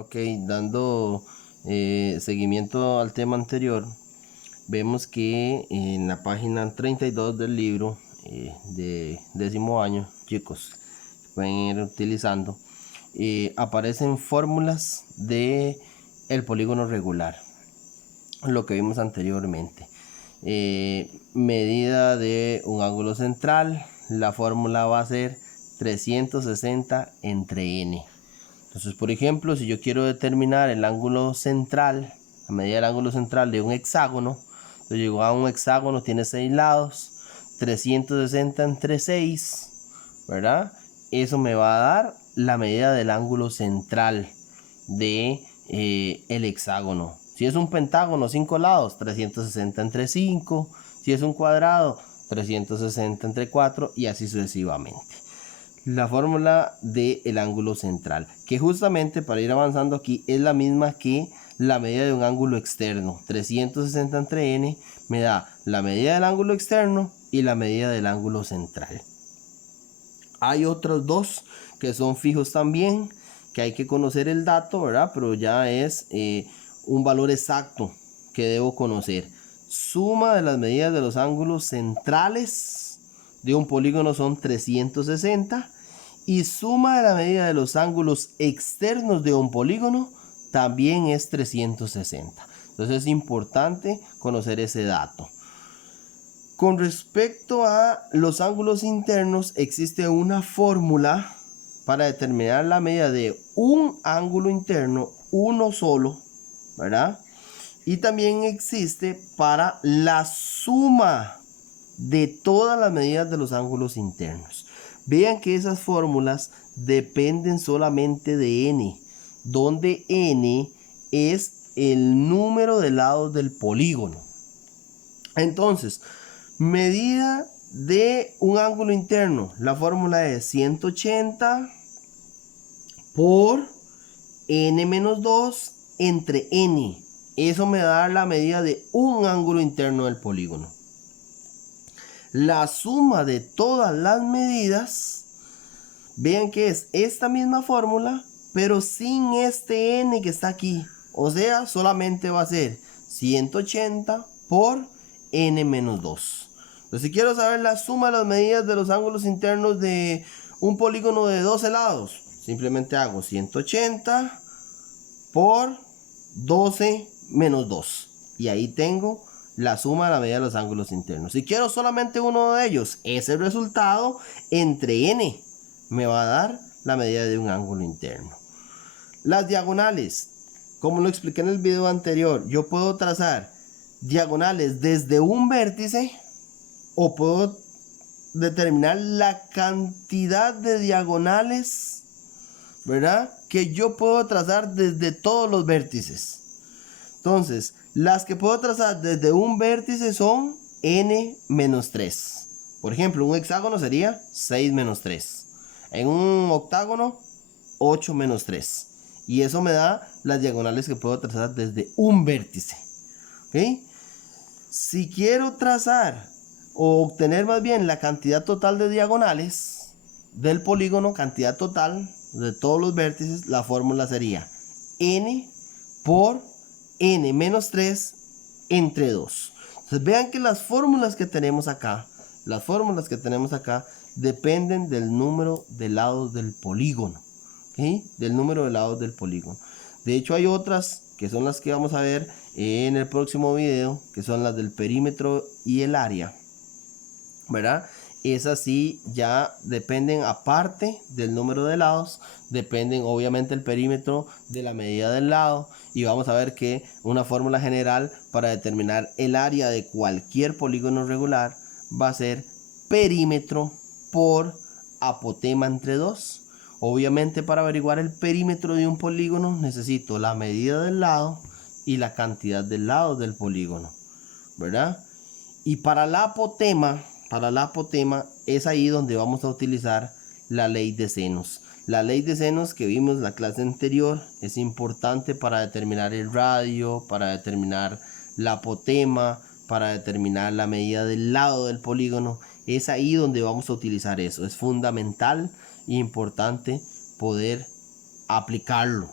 Ok, dando seguimiento al tema anterior, vemos que en la página 32 del libro de 10º año, chicos, pueden ir utilizando, aparecen fórmulas de el polígono regular, lo que vimos anteriormente. Medida de un ángulo central, la fórmula va a ser 360 entre n. Entonces, por ejemplo, si yo quiero determinar el ángulo central, la medida del ángulo central de un hexágono, entonces llego a un hexágono, tiene 6 lados, 360 entre 6, ¿verdad? Eso me va a dar la medida del ángulo central de el hexágono. Si es un pentágono, 5 lados, 360 entre 5. Si es un cuadrado, 360 entre 4 y así sucesivamente. La fórmula del ángulo central, que justamente para ir avanzando aquí es la misma que la medida de un ángulo externo. 360 entre n me da la medida del ángulo externo y la medida del ángulo central. Hay otros dos que son fijos también, que hay que conocer el dato, ¿verdad? Pero ya es un valor exacto que debo conocer. Suma de las medidas de los ángulos centrales de un polígono son 360 y suma de la medida de los ángulos externos de un polígono también es 360. Entonces es importante conocer ese dato. Con respecto a los ángulos internos, existe una fórmula para determinar la medida de un ángulo interno, uno solo, ¿verdad? Y también existe para la suma de todas las medidas de los ángulos internos. Vean que esas fórmulas dependen solamente de n, donde n es el número de lados del polígono. Entonces, medida de un ángulo interno, la fórmula es 180 por n menos 2 entre n. Eso me da la medida de un ángulo interno del polígono. La suma de todas las medidas, vean que es esta misma fórmula, pero sin este n que está aquí. O sea, solamente va a ser 180 por n menos 2. Entonces, si quiero saber la suma de las medidas de los ángulos internos de un polígono de 12 lados, simplemente hago 180 por 12 menos 2. Y ahí tengo la suma de la medida de los ángulos internos. Si quiero solamente uno de ellos, ese resultado entre n me va a dar la medida de un ángulo interno. Las diagonales, como lo expliqué en el video anterior, yo puedo trazar diagonales desde un vértice o puedo determinar la cantidad de diagonales, ¿verdad?, que yo puedo trazar desde todos los vértices. Entonces, las que puedo trazar desde un vértice son n menos 3. Por ejemplo, un hexágono sería 6 menos 3. En un octágono, 8 menos 3. Y eso me da las diagonales que puedo trazar desde un vértice. ¿Okay? Si quiero trazar o obtener más bien la cantidad total de diagonales del polígono, cantidad total de todos los vértices, la fórmula sería n por n menos 3 entre 2. Entonces vean que las fórmulas que tenemos acá, dependen del número de lados del polígono. ¿Okay? Del número de lados del polígono. De hecho, hay otras que son las que vamos a ver en el próximo video, que son las del perímetro y el área, ¿verdad? Esas sí ya dependen, aparte del número de lados, dependen obviamente el perímetro de la medida del lado, y vamos a ver que una fórmula general para determinar el área de cualquier polígono regular va a ser perímetro por apotema entre 2. Obviamente, para averiguar el perímetro de un polígono necesito la medida del lado y la cantidad de lados del polígono, ¿verdad? Y para la apotema es ahí donde vamos a utilizar la ley de senos. La ley de senos que vimos en la clase anterior es importante para determinar el radio, para determinar la apotema, para determinar la medida del lado del polígono. Es ahí donde vamos a utilizar eso. Es fundamental e importante poder aplicarlo.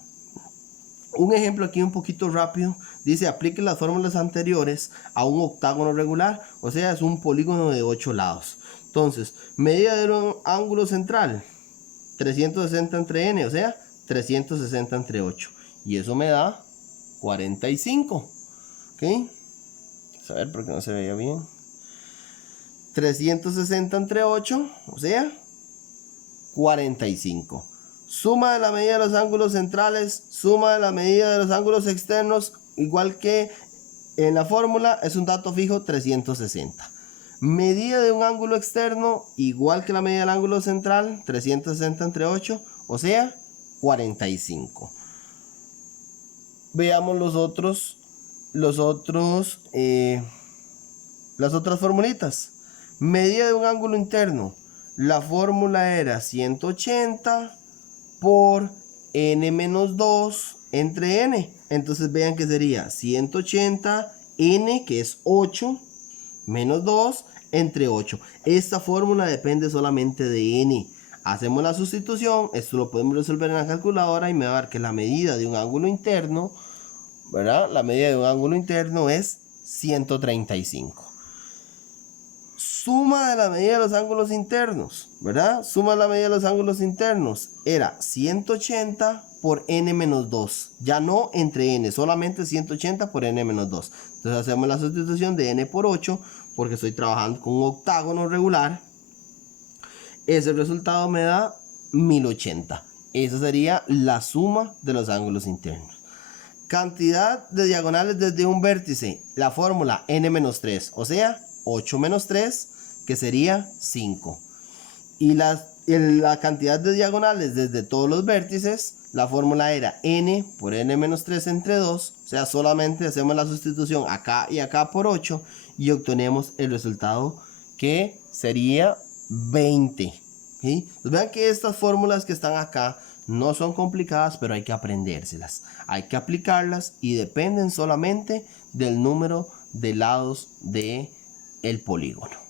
Un ejemplo aquí un poquito rápido. Dice, aplique las fórmulas anteriores a un octágono regular. O sea, es un polígono de 8 lados. Entonces, medida de un ángulo central, 360 entre n, o sea, 360 entre 8. Y eso me da 45. ¿Ok? Vamos a ver porque no se veía bien. 360 entre 8, o sea, 45. Suma de la medida de los ángulos centrales, suma de la medida de los ángulos externos, igual que en la fórmula, es un dato fijo, 360. Medida de un ángulo externo, igual que la medida del ángulo central, 360 entre 8, o sea, 45. Veamos las otras formulitas. Medida de un ángulo interno, la fórmula era 180 por n menos 2 entre n. Entonces vean que sería 180 n, que es 8, menos 2 entre 8. Esta fórmula depende solamente de n. Hacemos la sustitución, esto lo podemos resolver en la calculadora y me va a dar que la medida de un ángulo interno, ¿verdad? La medida de un ángulo interno es 135. Suma de la medida de los ángulos internos, ¿verdad? Suma de la medida de los ángulos internos era 180 por n menos 2. Ya no entre n, solamente 180 por n menos 2. Entonces hacemos la sustitución de n por 8 porque estoy trabajando con un octágono regular. Ese resultado me da 1080. Esa sería la suma de los ángulos internos. Cantidad de diagonales desde un vértice. La fórmula n menos 3, o sea, 8 menos 3, que sería 5. Y la cantidad de diagonales desde todos los vértices, la fórmula era n por n menos 3 entre 2. O sea, solamente hacemos la sustitución acá y acá por 8 y obtenemos el resultado que sería 20. ¿Okay? Pues vean que estas fórmulas que están acá no son complicadas, pero hay que aprendérselas. Hay que aplicarlas y dependen solamente del número de lados del polígono.